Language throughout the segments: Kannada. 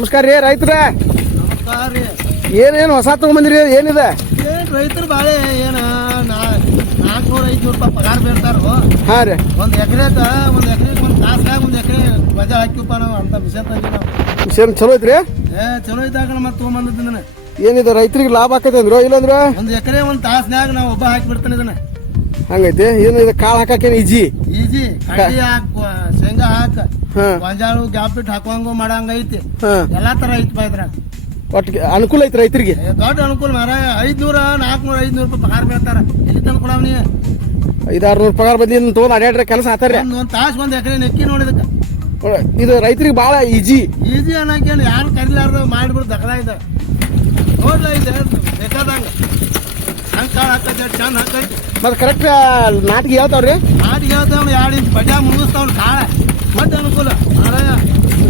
ನಮಸ್ಕಾರ ರೀ ರೈತರ. ನಮಸ್ಕಾರ ರೀ. ಏನೇನು ಹೊಸ ತಗೊಂಬಂದಿರಿ? ಏನಿದೆ ರೈತರು ಬಾಳೆ ಏನು 400-500 ರೂಪಾಯಿ ಪಗಾರ ಬೇಡ್ತಾರೋ. ಹಾಂ ರೀ. ಒಂದು ಎಕರೆಗೆ ಒಂದು ತಾಸ್ನಾಗ ಒಂದು ಎಕರೆ ಬಜಾರ್ ಹಾಕಿವಪ್ಪ ನಾವು ಅಂತ ಮಿಷನ್ ತಂದಿ ನಾವು. ಮಿಷನ್ ಚಲೋ ಐತ್ರಿ? ಚಲೋ ಇದ್ದಾಗ ಮತ್ತೆ ತೊಗೊಂಬಂದಿದ್ದೀನಿ. ಏನಿದೆ ರೈತರಿಗೆ ಲಾಭ ಆಕೈತೆ ಅಂದ್ರು ಇಲ್ಲಂದ್ರ? ಒಂದು ಎಕರೆ ಒಂದು ತಾಸ್ನಾಗ ನಾವು ಒಬ್ಬ ಹಾಕಿ ಬಿಡ್ತಾನೆ ಇದನ್ನ. ಹಂಗೈತಿ. ಏನು ಇದು ಕಾಳು ಹಾಕಕ್ಕೇನು ಈಜಿ? ಕಡ್ಡಿ ಹಾಕ, ಶೇಂಗಾ ಹಾಕ, ಗೊಂಜಾಳು ಗ್ಯಾಪ್ ಇಟ್ಟು ಹಾಕುವಂಗ ಮಾಡಂಗ ಐತಿ. ಎಲ್ಲಾ ತರ ಐತಿ ಬಾ ಇದ್ರಾಗ. ಒಟ್ಟಿಗೆ ಅನುಕೂಲ ಐತಿ ರೈತರಿಗೆ. ದೊಡ್ಡ ಅನುಕೂಲ ಮಾರ. 500, 400, 500 ರೂಪಾಯಿ ಪಗಾರ ಬೇಡ್ತಾರ. ಎಲ್ಲಿ ತಂದು ಕೊಡವ್ನಿ? 500-600 ಪಗಾರ ಬಂದಿ ತಗೊಂಡ್ ಅಡ್ಯಾಡ್ರೆ ಕೆಲಸ ಆತಾರ್ರಿ. ಒಂದ್ ತಾಸ್ ಒಂದ್ ಎಕರೆ ನೆಕ್ಕಿ ನೋಡಿದಕ್ಕ ಇದು ರೈತರಿಗೆ ಬಹಳ ಈಜಿ ಅನ್ನಕೇನು ಯಾರು ಕರಿಲಾರ್ದ ಮಾಡಿಬಿಡು ದಖಲ ಇದೆ. ನೋಡ್ಲ ಇದೆ ಬೇಕಾದಂಗ ಹಂಗೆ ಕಾಳು ಹಾಕೈತೆ, ಚಂದ ಹಾಕೈತಿ. ಮತ್ತೆ ಕರೆಕ್ಟ್ ನಾಟಿಗೆ ಹೇಳ್ತಾವ್ರಿ. ನಾಟಿಗೆ ಹೇಳ್ತಾವ್ 2 ಇಂಚ್ ಬಡ್ಯಾ ಮುಗಿಸ್ತಾವ್ ಕಾಳ. ಮತ್ತೆ ಅನುಕೂಲ ಮಾರಾಯ.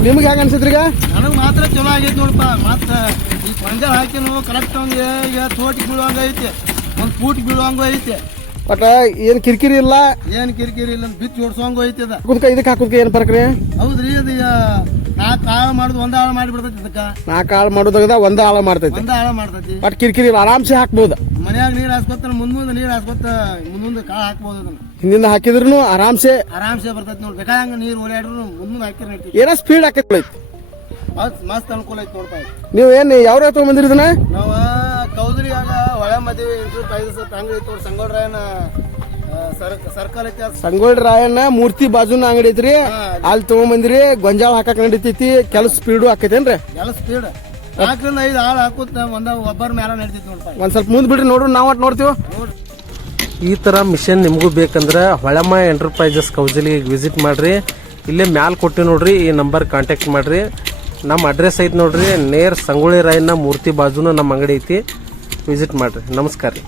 ನಿಮ್ಗೆ ಹೆಂಗ ಅನ್ಸಿದ್ರಿ? ನನಗೆ ಮಾತ್ರ ಚಲೋ ಆಗೈತಿ ನೋಡಪ್ಪ. ಮತ್ತೆ ಈ ಗೊಂಜಾಳ ಹಾಕಿನು ಕರೆಕ್ಟ್ ಒಂದು ಈಗ ತೋಟಿಗೆ ಬೀಳುವಂಗ ಐತಿ, ಒಂದು ಫೂಟಿಗೆ ಬೀಳುವಂಗ ಐತಿ. ಬಟ್ ಏನ್ ಕಿರಿಕಿರಿ ಇಲ್ಲ, ಏನ್ ಕಿರಿಕಿರಿ ಇಲ್ಲ. ಬಿತ್ತು ಜೋಡ್ಸೋಂಗ ಐತಿ. ಅದ ಇದಕ್ಕೆ ಹಾಕೋದಕ್ಕೆ ಏನ್ ಫರ್ಕ್ ರೀ? ಹೌದ್ರಿ. ಅದು 4 ಆಳು ಮಾಡುದು 1 ಆಳು ಮಾಡಿಬಿಡ್ತೈತಿ. ಇದಕ್ಕ 4 ಆಳು ಮಾಡೋದಾಗ 1 ಆಳು ಮಾಡ್ತೈತಿ. 1 ಆಳು ಮಾಡ್ತೈತಿ. ಬಟ್ ಕಿರಿಕಿರಿ ಆರಾಮ್ಸೆ ಹಾಕ್ಬೋದು. ಮನ್ಯಾಗ ನೀರ್ ಹಾಸ್ಕೊತ ಮುಂದೆ ನೀರ್ ಹಾಸ್ಕೊತ ಮುಂದೆ ಕಾಳು ಹಾಕ್ಬೋದು. ಅದನ್ನ ಹಿಂದಿಂದ ಹಾಕಿದ್ರು ಆರಾಮ್ಸೆ ಬರ್ತೈತಿ ನೋಡಿ. ಬೇಕಾದಂಗ ನೀರ್ ಓಡಾಡ್ರು ಮುಂದೆ ಹಾಕಿರ ನಡೀತಿ. ಏನೋ ಸ್ಪೀಡ್ ಹಾಕೈತಿ. ಮಸ್ತ್ ಅನುಕೂಲ ಐತಿ ನೋಡ್ಪ. ನೀವು ಏನ್ ಯಾವ ತಗೊಂಡ್ಬಂದಿರಿ ಇದನ್ನ? ನಾವು ಕೌದರಿಯಾಗ ಹೊಳೆ ಮದ್ವಿ ಅಂಗಡಿ ಐತಿ. ಸಂಗೋಡ್ರಾಯನ ಸರ್ಕಲ್ ಐತಿ. ಸಂಗೊಳ್ಳಿ ರಾಯಣ್ಣ ಮೂರ್ತಿ ಬಾಜುನ ಅಂಗಡಿ ಐತ್ರಿ. ಅಲ್ಲಿ ತಗೊಂಡ್ಬಂದಿರಿ. ಗೊಂಜಾಳ ಹಾಕಕ್ ನಡೀತೈತಿ. ಕೆಲಸ ಸ್ಪೀಡು ಹಾಕೈತೇನ್ರಿ? ಎಲ್ಲ ಸ್ಪೀಡ್. 4-5 ಆಳು ಹಾಕುತ್ತ ಒಬ್ಬರ ಮೇಲೆ ನಡೀತೈತಿ ನೋಡ್ಪ. ಒಂದ್ ಸ್ವಲ್ಪ ಮುಂದ್ ಬಿಡ್ರಿ ನೋಡ್ರಿ, ನಾವ್ ನೋಡ್ತೀವಿ. ಈ ಥರ ಮಿಷನ್ ನಿಮಗೂ ಬೇಕಂದ್ರೆ ಹೊಳಮ ಎಂಟರ್ಪ್ರೈಸಸ್ ಕೌಜಲಿಗೆ ವಿಸಿಟ್ ಮಾಡಿರಿ. ಇಲ್ಲೇ ಮ್ಯಾಲೆ ಕೊಟ್ಟು ನೋಡ್ರಿ, ಈ ನಂಬರ್ ಕಾಂಟ್ಯಾಕ್ಟ್ ಮಾಡಿರಿ. ನಮ್ಮ ಅಡ್ರೆಸ್ ಐತಿ ನೋಡ್ರಿ, ನೇರ್ ಸಂಗೊಳ್ಳಿ ರಾಯಣ್ಣ ಮೂರ್ತಿ ಬಾಜುನ ನಮ್ಮ ಅಂಗಡಿ ಐತಿ. ವಿಸಿಟ್ ಮಾಡಿರಿ. ನಮಸ್ಕಾರ ರೀ.